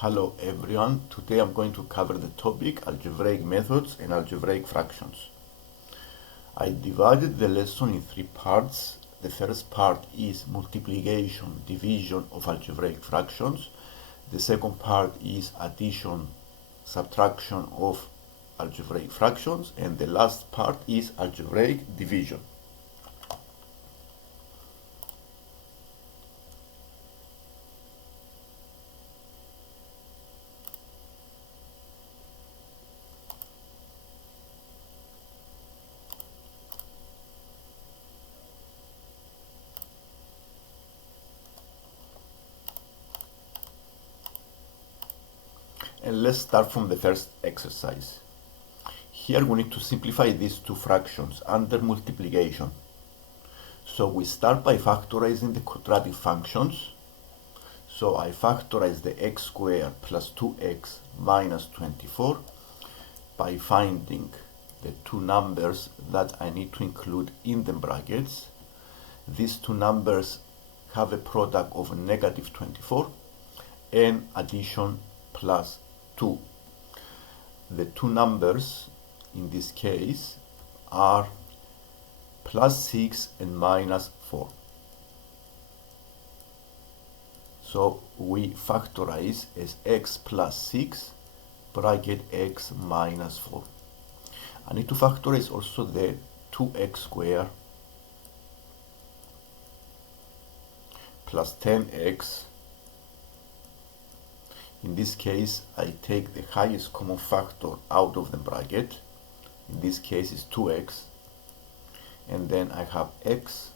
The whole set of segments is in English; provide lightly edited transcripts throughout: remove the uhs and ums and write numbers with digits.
Hello everyone, today I'm going to cover the topic algebraic methods and algebraic fractions. I divided the lesson in three parts. The first part is multiplication, division of algebraic fractions. The second part is addition, subtraction of algebraic fractions. And the last part is algebraic division. And let's start from the first exercise. Here we need to simplify these two fractions under multiplication. So we start by factorizing the quadratic functions. So I factorize the x squared plus 2x minus 24 by finding the two numbers that I need to include in the brackets. These two numbers have a product of negative 24 and addition plus 2. The two numbers in this case are plus 6 and minus 4. So we factorize as x plus 6 bracket x minus 4. I need to factorize also the 2x squared plus 10x. In this case, I take the highest common factor out of the bracket. In this case is 2x. And then I have x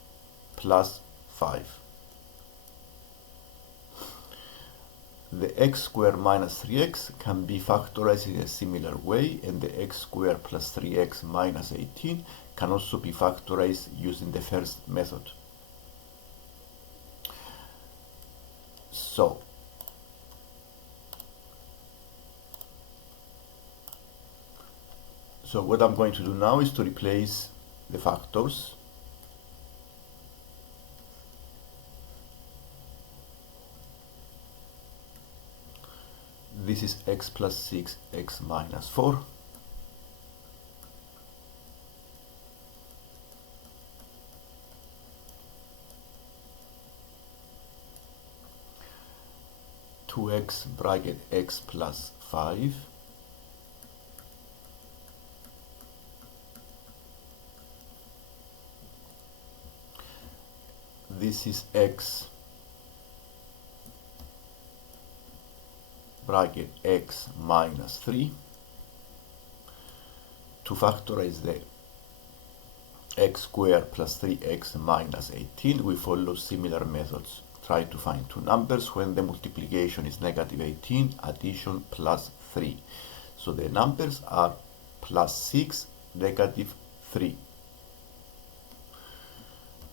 plus 5. The x squared minus 3x can be factorized in a similar way, and the x squared plus 3x minus 18 can also be factorized using the first method. So what I'm going to do now is to replace the factors. This is x plus 6, x minus 4. Two x bracket x plus 5. This is x bracket x minus 3. To factorize the x squared plus 3x minus 18, we follow similar methods. Try to find two numbers when the multiplication is negative 18, addition plus 3. So the numbers are plus 6, negative 3.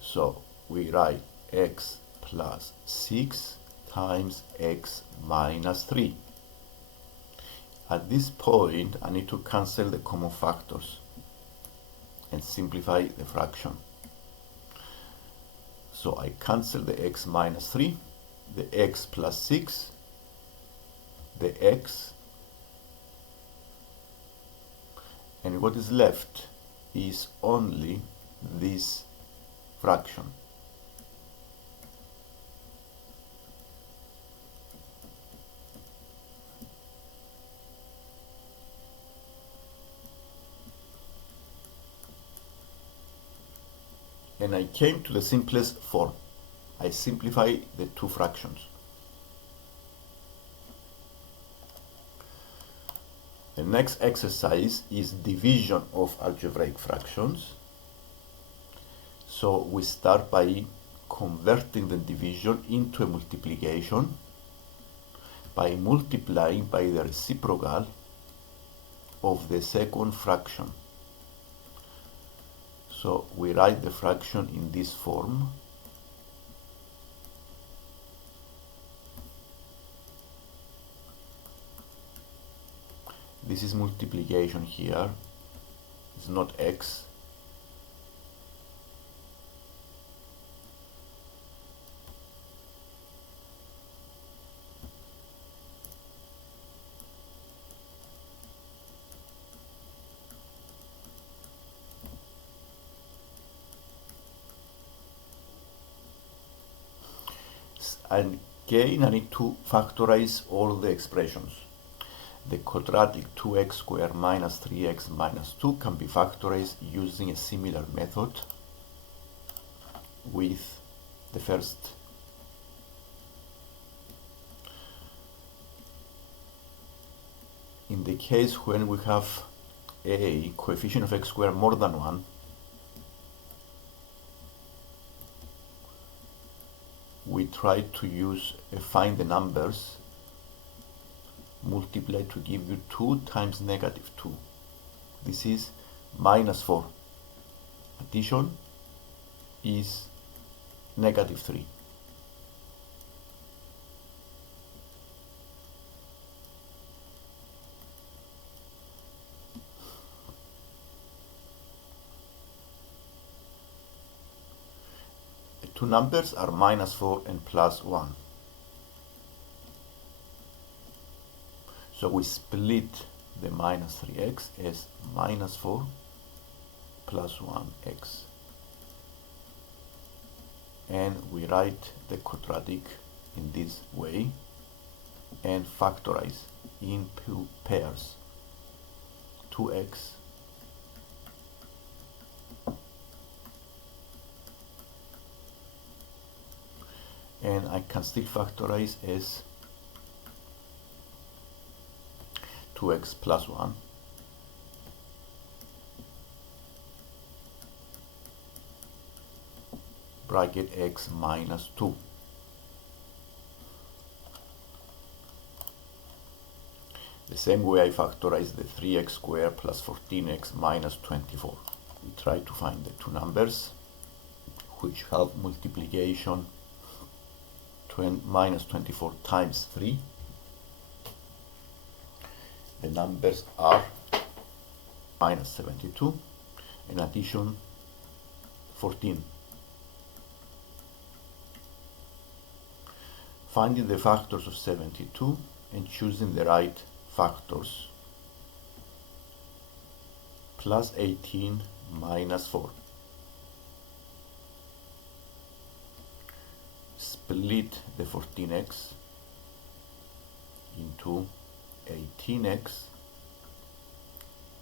So we write x plus 6 times x minus 3. At this point, I need to cancel the common factors and simplify the fraction. So I cancel the x minus 3, the x plus 6, the x, and what is left is only this fraction. And I came to the simplest form. I simplify the two fractions. The next exercise is division of algebraic fractions. So we start by converting the division into a multiplication by multiplying by the reciprocal of the second fraction. So we write the fraction in this form. This is multiplication here. It's not x. Again, I need to factorize all the expressions. The quadratic 2x squared minus 3x minus 2 can be factorized using a similar method with the first. In the case when we have a coefficient of x squared more than 1, we try to use find the numbers, multiply to give you 2 times negative 2. This is minus 4. Addition is negative 3. The two numbers are minus 4 and plus 1. So we split the minus 3x as minus 4 plus 1x. And we write the quadratic in this way and factorize in pairs. 2x and I can still factorize as 2x plus 1 bracket x minus 2. The same way I factorize the 3x squared plus 14x minus 24. We try to find the two numbers which have multiplication minus 24 times 3. The numbers are minus 72 and addition 14. Finding the factors of 72 and choosing the right factors. Plus 18 minus 4. Split the 14x into 18x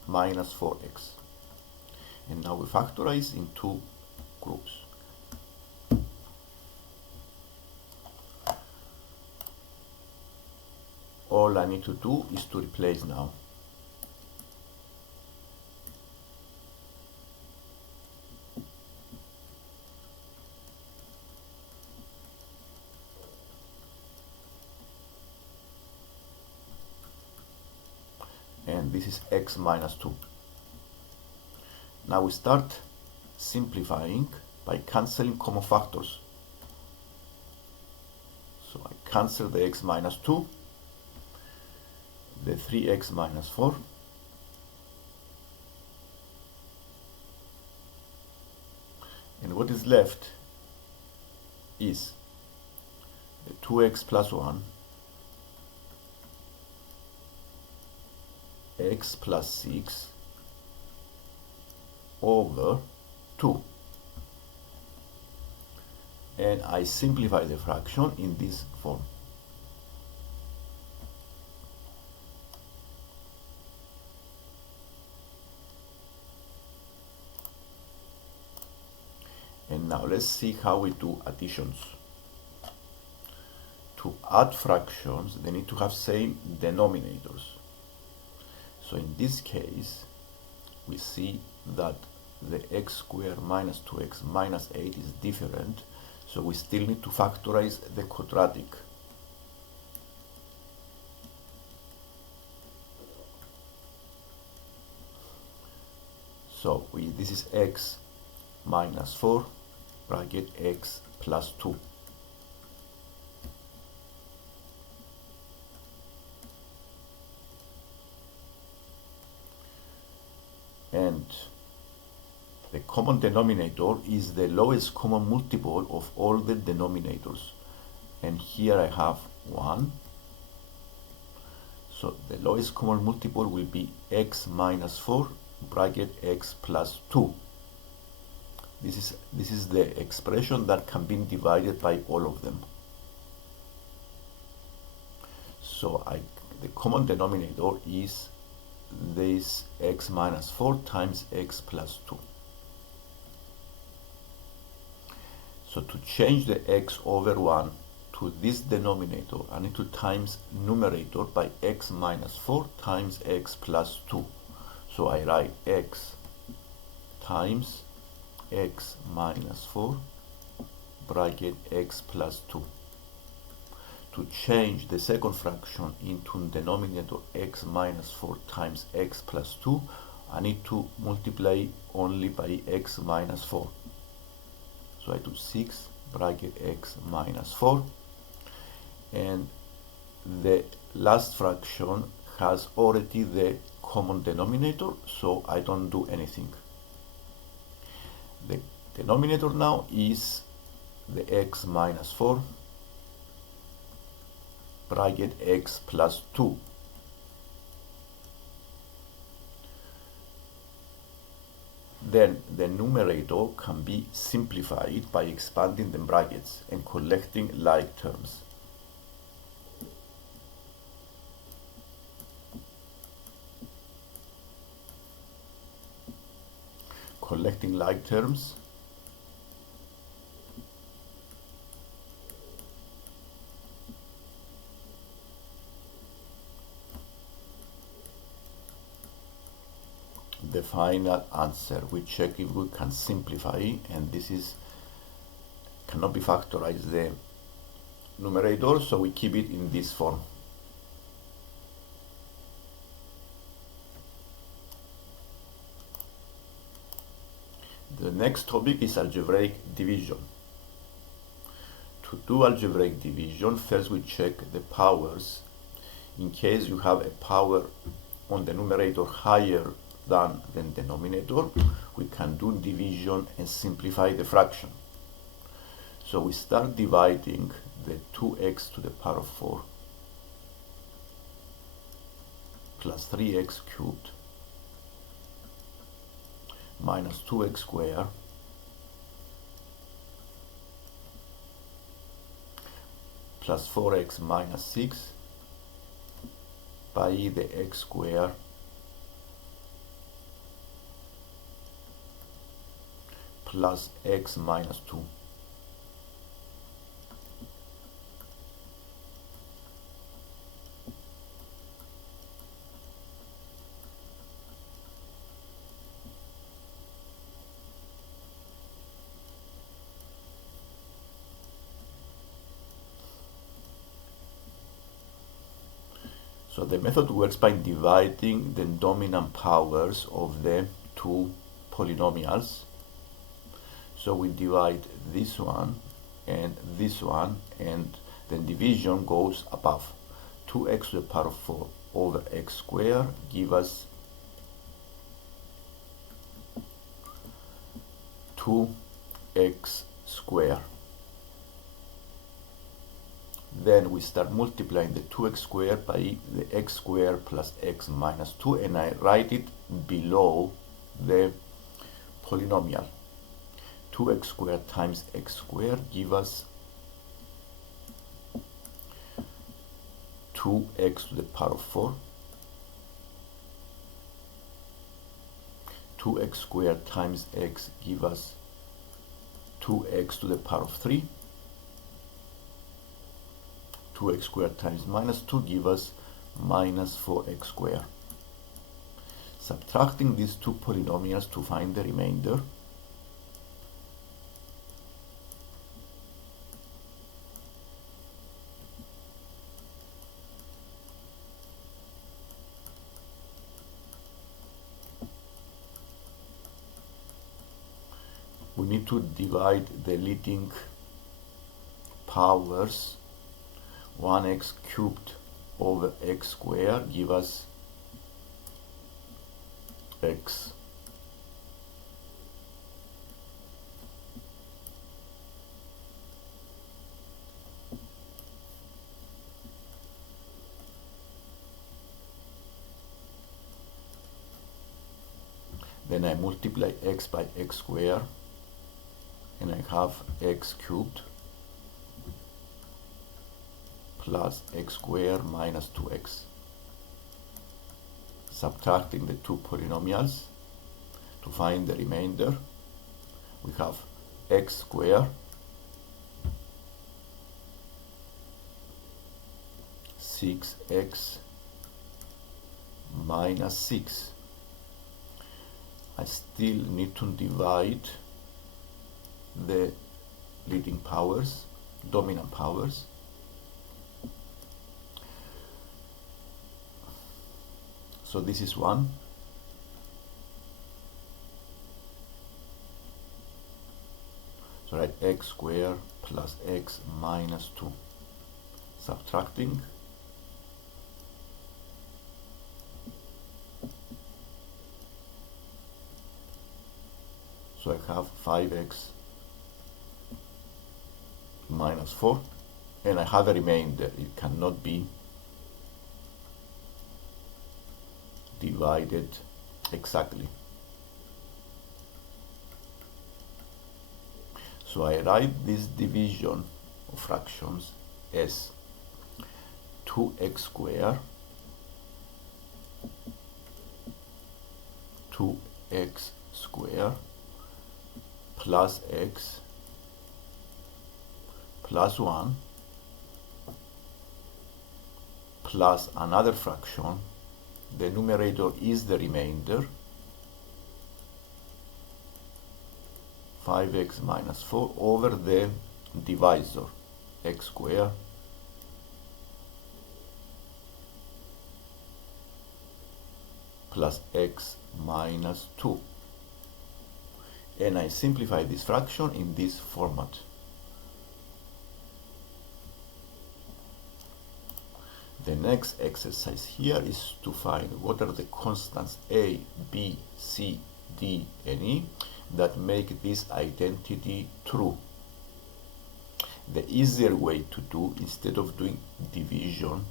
minus 4x. And now we factorize in two groups. All I need to do is to replace now. And this is x minus 2. Now we start simplifying by cancelling common factors. So I cancel the x minus 2, the 3x minus 4, and what is left is the 2x plus 1, x plus 6 over 2, and I simplify the fraction in this form. And now let's see how we do additions. To add fractions, they need to have same denominators. So in this case, we see that the x squared minus 2x minus 8 is different, so we still need to factorize the quadratic. So this is x minus 4 bracket x plus 2. And the common denominator is the lowest common multiple of all the denominators. And here I have 1. So the lowest common multiple will be x minus 4 bracket x plus 2. This is the expression that can be divided by all of them. So the common denominator is this x minus 4 times x plus 2. So to change the x over 1 to this denominator, I need to times numerator by x minus 4 times x plus 2. So I write x times x minus 4 bracket x plus 2. To change the second fraction into denominator x minus 4 times x plus 2, I need to multiply only by x minus 4. So I do 6 bracket x minus 4, and the last fraction has already the common denominator, so I don't do anything. The denominator now is the x minus 4 bracket x plus 2. Then the numerator can be simplified by expanding the brackets and collecting like terms. Collecting like terms, the final answer. We check if we can simplify, and this is cannot be factorized the numerator, so we keep it in this form. The next topic is algebraic division. To do algebraic division, first we check the powers. In case you have a power on the numerator higher than the denominator, we can do division and simplify the fraction. So we start dividing the 2x to the power of 4 plus 3x cubed minus 2x squared plus 4x minus 6 by the x squared plus x minus 2. So the method works by dividing the dominant powers of the two polynomials. So we divide this one, and then division goes above. 2x to the power of 4 over x squared give us 2x squared. Then we start multiplying the 2x squared by the x squared plus x minus 2, and I write it below the polynomial. 2x squared times x squared give us 2x to the power of 4. 2x squared times x give us 2x to the power of 3. 2x squared times minus 2 give us minus 4x squared. Subtracting these two polynomials to find the remainder. We need to divide the leading powers. 1x cubed over x squared give us x. Then I multiply x by x squared, and I have x cubed plus x squared minus 2x. Subtracting the two polynomials to find the remainder, we have x squared 6x minus 6. I still need to divide the leading powers, dominant powers. So this is 1. So write x squared plus x minus 2. Subtracting. So I have 5x minus 4, and I have a remainder. It cannot be divided exactly. So I write this division of fractions as 2x squared 2x squared plus x plus 1 plus another fraction. The numerator is the remainder, 5x minus 4 over the divisor, x squared plus x minus 2. And I simplify this fraction in this format. The next exercise here is to find what are the constants A, B, C, D, and E that make this identity true. The easier way to do, instead of doing division,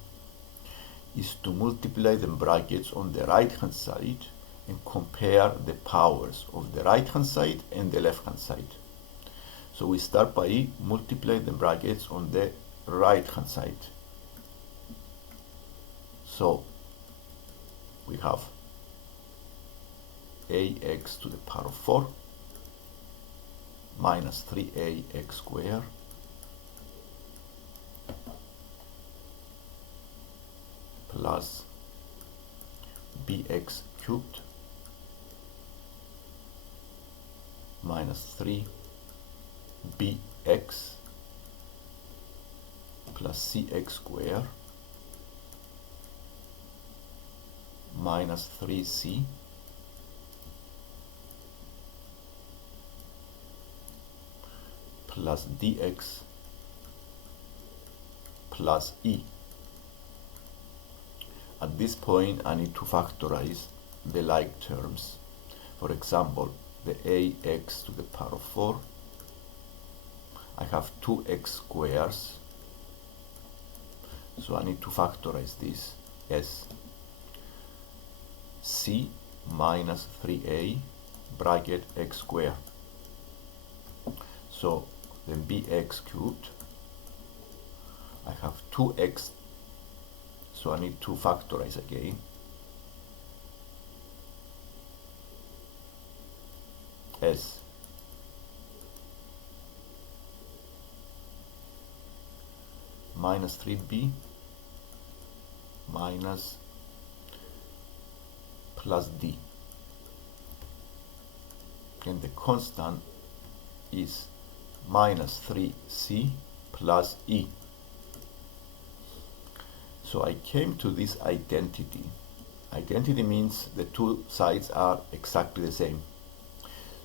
is to multiply the brackets on the right hand side and compare the powers of the right hand side and the left hand side. So we start by multiplying the brackets on the right hand side. So we have ax to the power of 4 minus 3ax squared plus bx cubed minus 3bx plus cx squared minus 3c plus dx plus e. At this point, I need to factorize the like terms. For example, the ax to the power of 4, I have 2x squares, so I need to factorize this as c minus 3a bracket x squared. So then bx cubed, I have 2x, so I need to factorize again as minus 3b minus plus d, and the constant is minus 3c plus e. So I came to this identity. Identity means the two sides are exactly the same.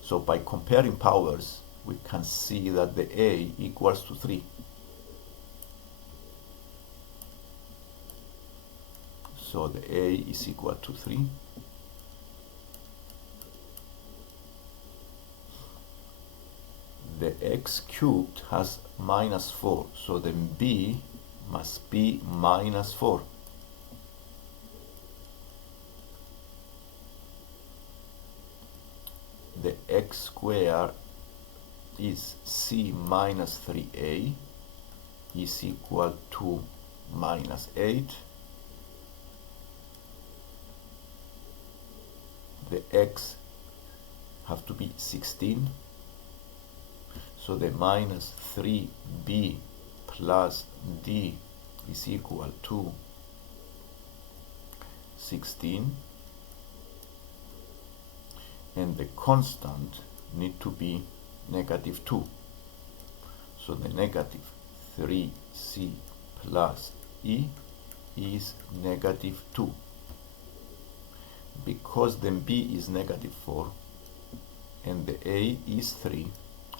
So by comparing powers, we can see that the a equals to 3. So the a is equal to 3. The x cubed has minus 4, so then b must be minus 4. The x squared is c minus 3a is equal to minus 8. The x have to be 16. So the minus 3b plus d is equal to 16. And the constant need to be negative 2. So the negative 3c plus e is negative 2. Because then b is negative 4 and the a is 3,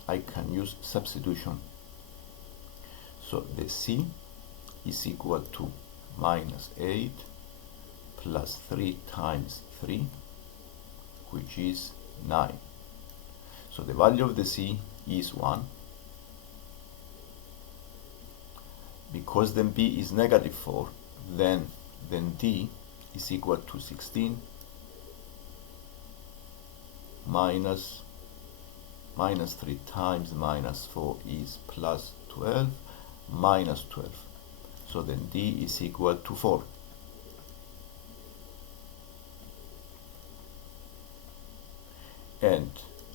I can use substitution. So the c is equal to minus 8 plus 3 times 3, which is 9. So the value of the c is 1. Because then b is negative 4, then d is equal to 16 minus 3 times minus 4 is plus 12 minus 12. So then d is equal to 4. And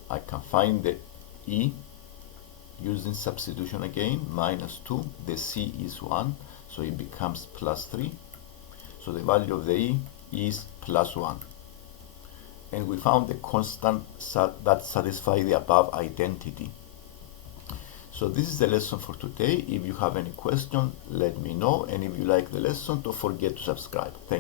I can find the e using substitution again. Minus 2, the c is 1, so it becomes plus 3. So the value of the e is plus 1. And we found the constant that satisfies the above identity. So this is the lesson for today. If you have any question, let me know. And if you like the lesson, don't forget to subscribe. Thank you.